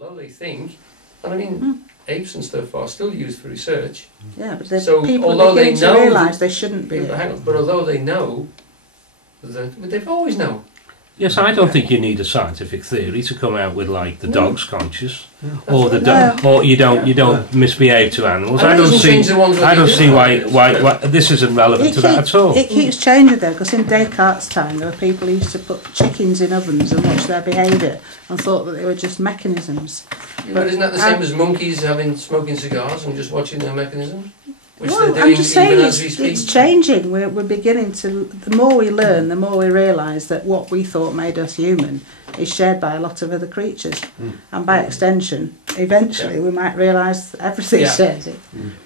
although they think, and I mean, apes and stuff are still used for research. Yeah, but So, people although are they beginning to know realise they shouldn't be. Yeah, hang on, but although they know, but they've always known. Yes, I don't think you need a scientific theory to come out with like the dog's conscious, or the right. or you don't misbehave to animals. And I it don't doesn't see. change the ones that I they don't do. see why this isn't relevant to that at all. It keeps changing though, because in Descartes' time there were people who used to put chickens in ovens and watch their behaviour and thought that they were just mechanisms. But isn't that the same as monkeys smoking cigars and just watching their mechanism? Which Well, they're I'm doing just saying even as we speak. it's changing. We're beginning to. The more we learn, the more we realise that what we thought made us human is shared by a lot of other creatures, and by extension, eventually we might realise that everything shares it.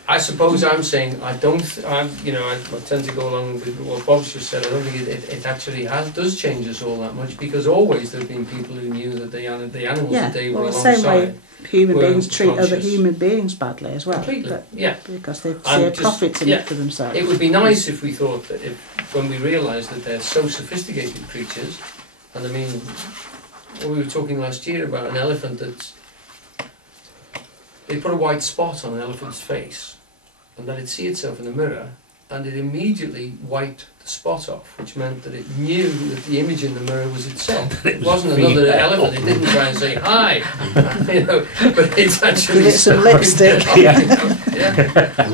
I suppose I'm saying I tend to go along with what Bob's just said. I don't think it actually does change us all that much, because always there have been people who knew that the animals that they were the alongside. same way human were beings treat other conscious. human beings badly as well. Completely, yeah. Because they see a profit in it for themselves. It would be nice if we thought that when we realised that they're so sophisticated creatures, and I mean, we were talking last year about an elephant they put a white spot on an elephant's face, and then it'd see itself in the mirror, and it immediately wiped the spot off, which meant that it knew that the image in the mirror was itself. It wasn't another elephant. It didn't try and say hi, but it's actually. Give it some lipstick.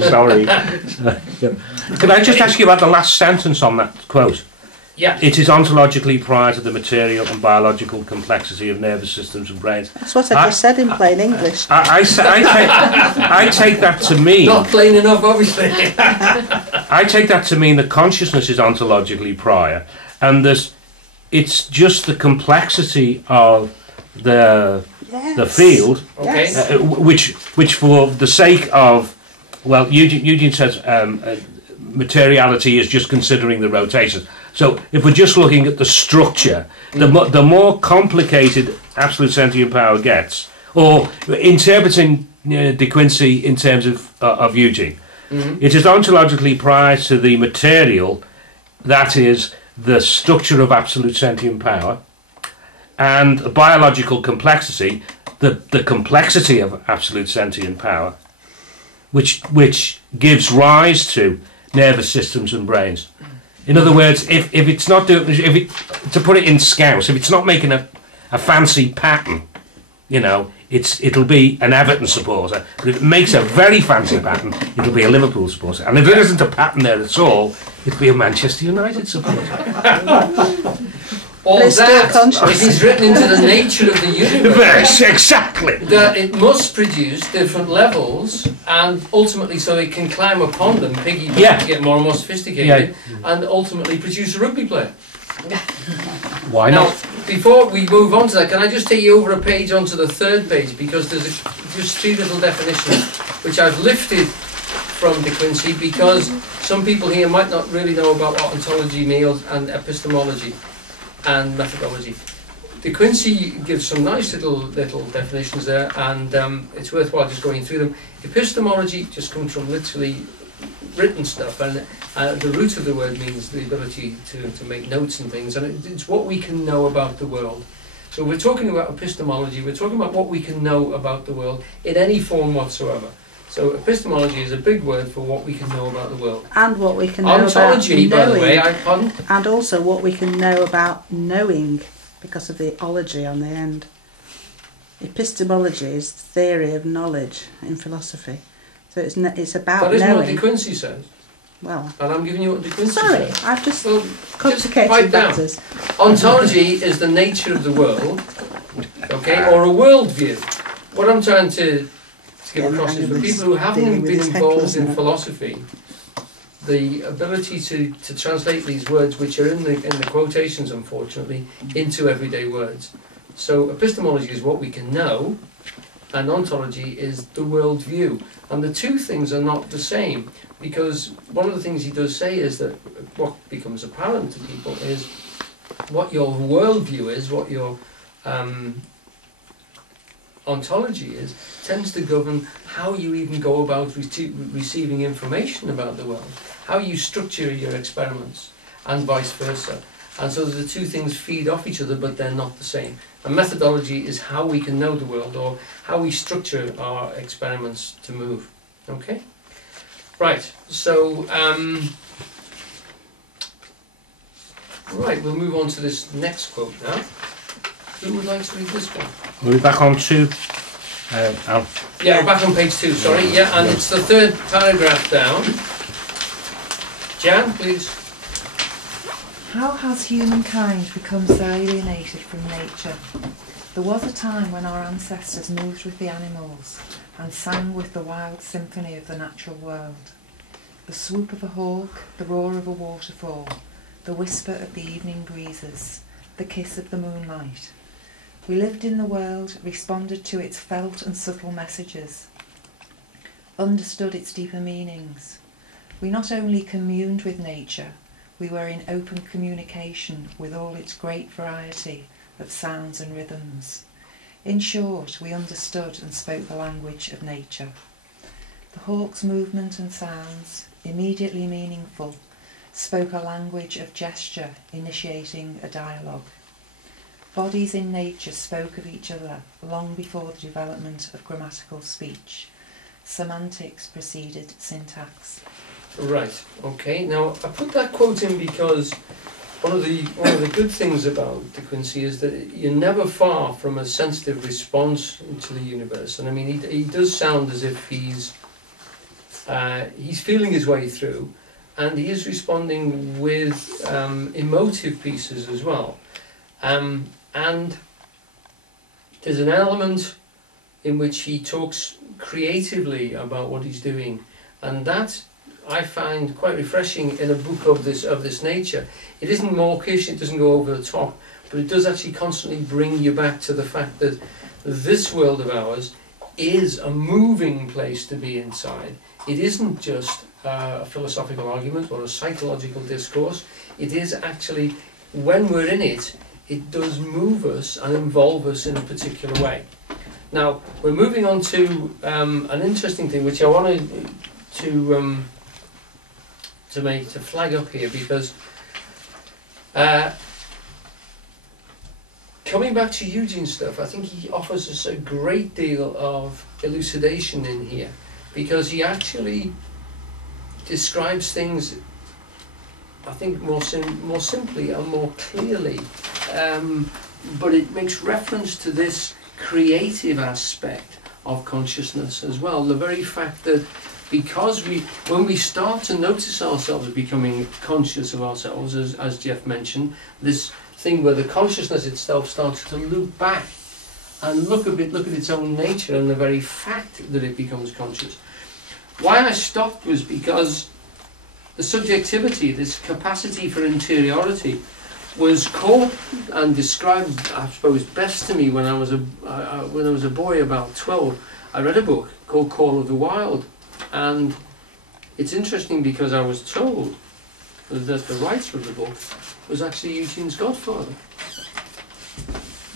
Sorry. Can I just ask you about the last sentence on that quote? Yeah. It is ontologically prior to the material and biological complexity of nervous systems and brains. That's what I just said in plain English. I take that to mean... Not plain enough, obviously. I take that to mean that consciousness is ontologically prior, and it's just the complexity of the field, Okay. which for the sake of, well, Eugene says materiality is just considering the rotations. So if we're just looking at the structure, the more complicated absolute sentient power gets, or interpreting de Quincey in terms of Eugene, it is ontologically prior to the material, that is the structure of absolute sentient power, and biological complexity, the complexity of absolute sentient power, which gives rise to nervous systems and brains. In other words, if it's not doing, to put it in Scouse, if it's not making a fancy pattern, it'll be an Everton supporter. But if it makes a very fancy pattern, it'll be a Liverpool supporter. And if there isn't a pattern there at all, it'll be a Manchester United supporter. All that is written into the nature of the universe. Exactly. That it must produce different levels, and ultimately, so it can climb upon them, piggyback, get more and more sophisticated, and ultimately produce a rugby player. Why not? Now, before we move on to that, can I just take you over a page onto the third page, because there's just three little definitions which I've lifted from de Quincey, because some people here might not really know about what ontology means and epistemology and methodology. De Quincey gives some nice little definitions there, and it's worthwhile just going through them. Epistemology just comes from literally written stuff, and the root of the word means the ability to make notes and things, and it's what we can know about the world. So we're talking about epistemology, we're talking about what we can know about the world in any form whatsoever. So epistemology is a big word for what we can know about the world. And what we can know ontology, about knowing. By the way, pardon? And also what we can know about knowing, because of the ology on the end. Epistemology is the theory of knowledge in philosophy. So it's about knowing. That isn't what de Quincey says. Well, and I'm giving you what de Quincey says. Sorry, I've just complicated matters. Ontology is the nature of the world, okay, or a worldview. What I'm trying to give across is for people who haven't been involved in philosophy, the ability to translate these words, which are in the quotations, unfortunately, into everyday words. So epistemology is what we can know, and ontology is the worldview. And the two things are not the same, because one of the things he does say is that what becomes apparent to people is what your worldview is, what your ontology is, tends to govern how you even go about receiving information about the world, how you structure your experiments, and vice versa. And so the two things feed off each other, but they're not the same. And methodology is how we can know the world, or how we structure our experiments to move. Okay? Right, so, right, we'll move on to this next quote now. Who would like to read this one? We'll be back on 2. Al. Yeah, we're back on page 2, sorry. Yeah, and it's the 3rd paragraph down. Jan, please. How has humankind become so alienated from nature? There was a time when our ancestors moved with the animals and sang with the wild symphony of the natural world. The swoop of a hawk, the roar of a waterfall, the whisper of the evening breezes, the kiss of the moonlight. We lived in the world, responded to its felt and subtle messages, understood its deeper meanings. We not only communed with nature, we were in open communication with all its great variety of sounds and rhythms. In short, we understood and spoke the language of nature. The hawk's movement and sounds, immediately meaningful, spoke a language of gesture, initiating a dialogue. Bodies in nature spoke of each other long before the development of grammatical speech. Semantics preceded syntax. Right, okay. Now, I put that quote in because one of the good things about De Quincey is that you're never far from a sensitive response to the universe. And I mean, he does sound as if he's feeling his way through, and he is responding with emotive pieces as well. And there's an element in which he talks creatively about what he's doing, and that I find quite refreshing in a book of this nature. It isn't mawkish, it doesn't go over the top, but it does actually constantly bring you back to the fact that this world of ours is a moving place to be inside. It isn't just a philosophical argument or a psychological discourse. It is actually, when we're in it, it does move us and involve us in a particular way. Now, we're moving on to an interesting thing which I wanted to flag up here, because coming back to Eugene's stuff, I think he offers us a great deal of elucidation in here, because he actually describes things, I think, more simply and more clearly, but it makes reference to this creative aspect of consciousness as well. The very fact that because when we start to notice ourselves becoming conscious of ourselves, as Jeff mentioned, this thing where the consciousness itself starts to look back and look at its own nature and the very fact that it becomes conscious. Why I stopped was because the subjectivity, this capacity for interiority, was caught and described, I suppose, best to me when I was a boy, about 12. I read a book called Call of the Wild, and it's interesting because I was told that the writer of the book was actually Eugene's godfather.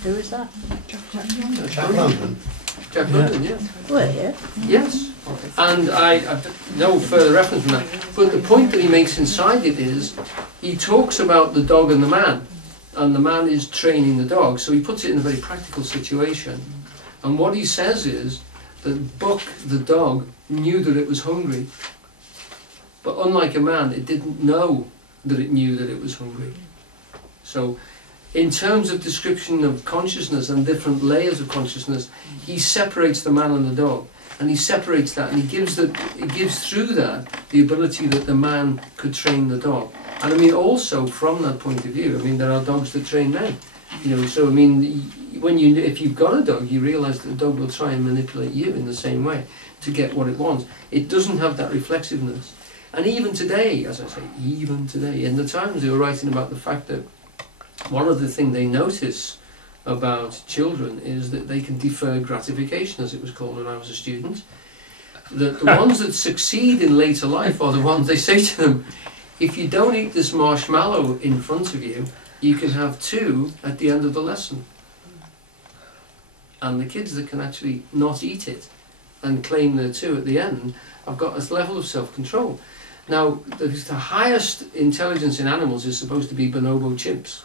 Who is that? Jack London. Jack London, yeah. Well, yeah. Yes. And I no further reference from that. But the point that he makes inside it is, he talks about the dog and the man is training the dog. So he puts it in a very practical situation. And what he says is that Buck, the dog, knew that it was hungry. But unlike a man, it didn't know that it knew that it was hungry. So in terms of description of consciousness and different layers of consciousness, he separates the man and the dog. And he separates that, and he gives through that the ability that the man could train the dog. And I mean, also from that point of view, I mean, there are dogs that train men. You know, so I mean, if you've got a dog, you realise that the dog will try and manipulate you in the same way to get what it wants. It doesn't have that reflexiveness. And even today, as I say, even today, in the Times they were writing about the fact that one of the things they notice about children is that they can defer gratification, as it was called when I was a student. That the ones that succeed in later life are the ones, they say to them, if you don't eat this marshmallow in front of you, you can have 2 at the end of the lesson. And the kids that can actually not eat it and claim their 2 at the end have got a level of self-control. Now, the highest intelligence in animals is supposed to be bonobo chimps.